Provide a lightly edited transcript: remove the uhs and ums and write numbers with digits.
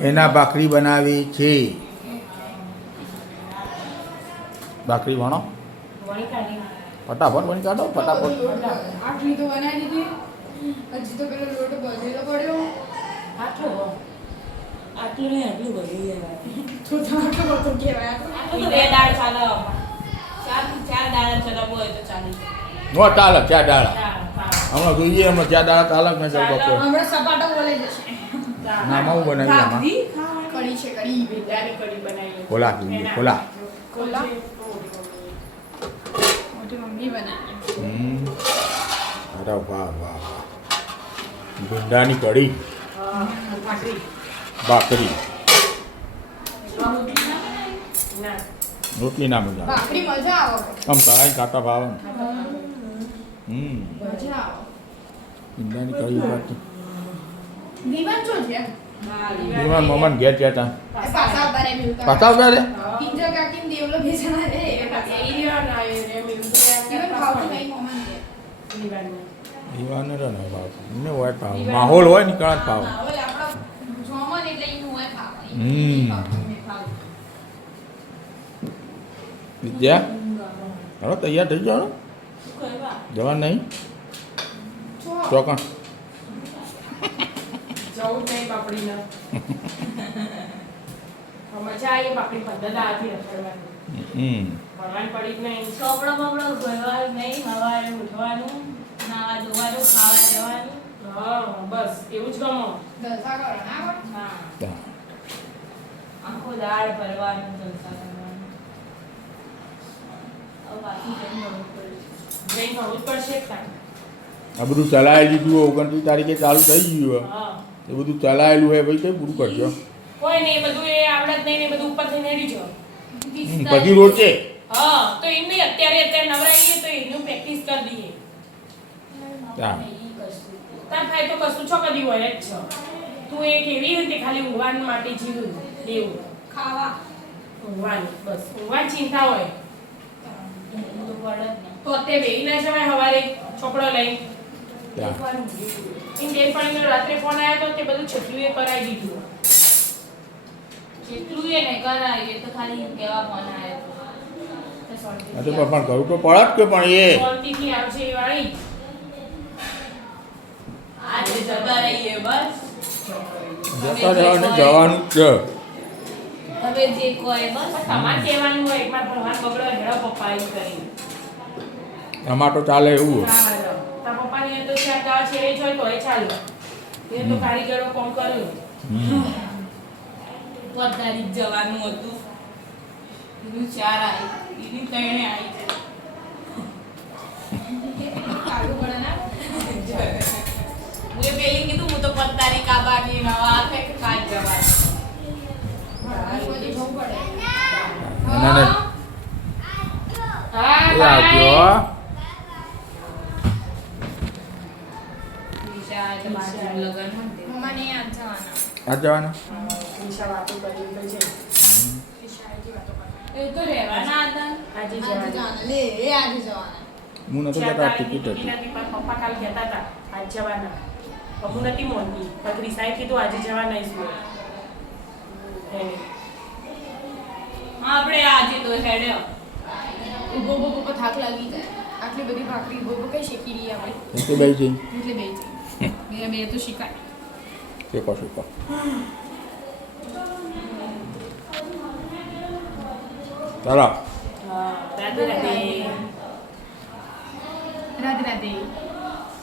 એના ભાખરી બનાવી છે. ભાખરી વણો ફટાફટ વણી કાઢો ફટાફટ. આટલી તો બનાવી દીધી, હજી તો પેલો લોટ બધેલો પડ્યો. આટલું નહીં આટલું ભરી જાય. તો આટલો બધો કહેવાય. બે દાળ ચાલે. ચાર દાળ ચલાવવું હોય તો ચાલે. નો ચાલે ચા દાળા ચાર. હમણાં જોઈએ હમણાં ચા દાળા ચાલે કે નહીં ચાલે બપોર. હમણાં સપાટો બોલાઈ જશે. નામાં હું બનાવી આમાં કઢી છે, કઢી. ભીંડાની કઢી બનાવી. ખોલા જોઈએ ખોલા. કોલા મોટી મમ્મી બનાવી. અરે વાહ વાહ વાહ. ભીંડાની કઢી ભાખરી. ભાખરી ના. રોટલી ના મજા આવે. ભાખરી મજા આવે. આમ તળાઈ કાંટા ભાવે ને. મજા આવે. ભીંડાની કઢી બાકી દીવાન છો છે? એમાં મમ્માને ઘેર ગયા હતા. પાછા બારે મિલતા. પાછા આવતા રે કિંજો કાકીને દેવલો ભેજના રે. ઇવન ખાવું નહીં મમ્માને દે. દીવાને રે ને ભાવ એમને હોય ભાવ માહોલ હોય ને કણા જ ભાવ. હવે આપણો જોમન એટલે ઈનું હોય ખાવા. વિદ્યા હવે તૈયાર થઈ જાઓ જવા નહીં ચોકણ જવું નહીં પાપડીને. મજા આવી પાપડી પદ્ધત આથી રખડવાની. ભણવાની પડી જ નહીં. ચોપડો બપડો ભરવાનું નહીં. સવારે ઉઠવાનું, નાવા ધોવાનું, ખાવા જવાનું. હા બસ એવું જ ગમો. દલસા કરો ના કરો. હા ત્યાં આખો દાળ ભરવાનું, જલસા કરવાનું. હવે પાછું જઈને ભરવું પડે. જઈને ભરવું જ પડશે જ કાંઈ. આ બધું ચલાવી લીધું 29 તારીખે ચાલુ થઈ ગયું હા. એ બધું ચલાવેલું હોય ભાઈ કઈ પૂરું કરજો. કોઈ નહીં, બધું એ આવડત નહીં ને બધું ઉપરથી નેડી જો. પછી રોચે હા તો એમ નહીં, અત્યારે નવરાઈએ તો એનું પ્રેક્ટિસ કરી દઈએ. ત્યાં તાર થાય તો કશું છો કદી હોય જ છો. તું એક એવી રીતે ખાલી ઊંઘવાન માટે જીવું દેવું. ખાવા. ઊંઘવાનું બસ, ઊંઘવાની ચિંતા હોય તો તે બેહી ના જવાય સવારે છોકરો લઈ. ત્યાં એમ બેનપણીનો રાત્રે ફોન આવ્યો તો તે બધું છેટલું એ કરાવી દીધું. જેટલું એ નહીં કરાય એ તો ખાલી કેવા ફોન આવ્યો આ તો પણ કહું તો પડત કે પણ એ શાંતિથી આવશે એ વાળી. આજે જતા રહીએ બસ જતા રહેવાનું જવાનું જ છે. હવે જે કોઈ બસ તમારે કહેવાનું હોય એકમાં ભણવાનું બગડો હેડો પપ્પા એમ કરી. એમાં તો ચાલે એવું હોય. તારા પપ્પાની એ તો ચાર દાવા છે એ જોઈ તો એ ચાલે. એ તો કારીગરો કોમ કર્યું. પધારી જવાનું હતું એનું 4 આવી એની 3 આવી કાળું પડે ના. હું એ પેલી કીધું હું તો પધારી કાબાની નવા આખે કાજ જવાનું ભણવાની બધી જવું પડે. ના ના હા એ આવજો વિશાળ તો બાજુ લગન હતું મમ્માને યાદ જવાના. આ જવાના નિશા વાતો કરી તો છે. વિશાળજી વાતો કરે. એ તો રહેવાના હતા આજે આજે જવાનું. જવાના. લે એ આજે જવાના. હું નતો જતા ટિકિટ હતી. પપ્પા કાલ કહેતા હતા આજ જવાના. હું નથી મોનતી પણ ક્રિસાએ કીધું આજે જવાના ઈસુ. આપણે આજે તો હેડ્યો ઉભો ઉભો ઉભો થાક લાગી જાય. આટલી બધી ભાખરી ઉભો ઉભો કઈ શીખી રહી આપણે. એટલે ભાઈ જઈ એટલે બે જઈ. બે તો શીખાય. શીખો શીખો ચાલો હા રાધે રાધે. રાધે રાધે.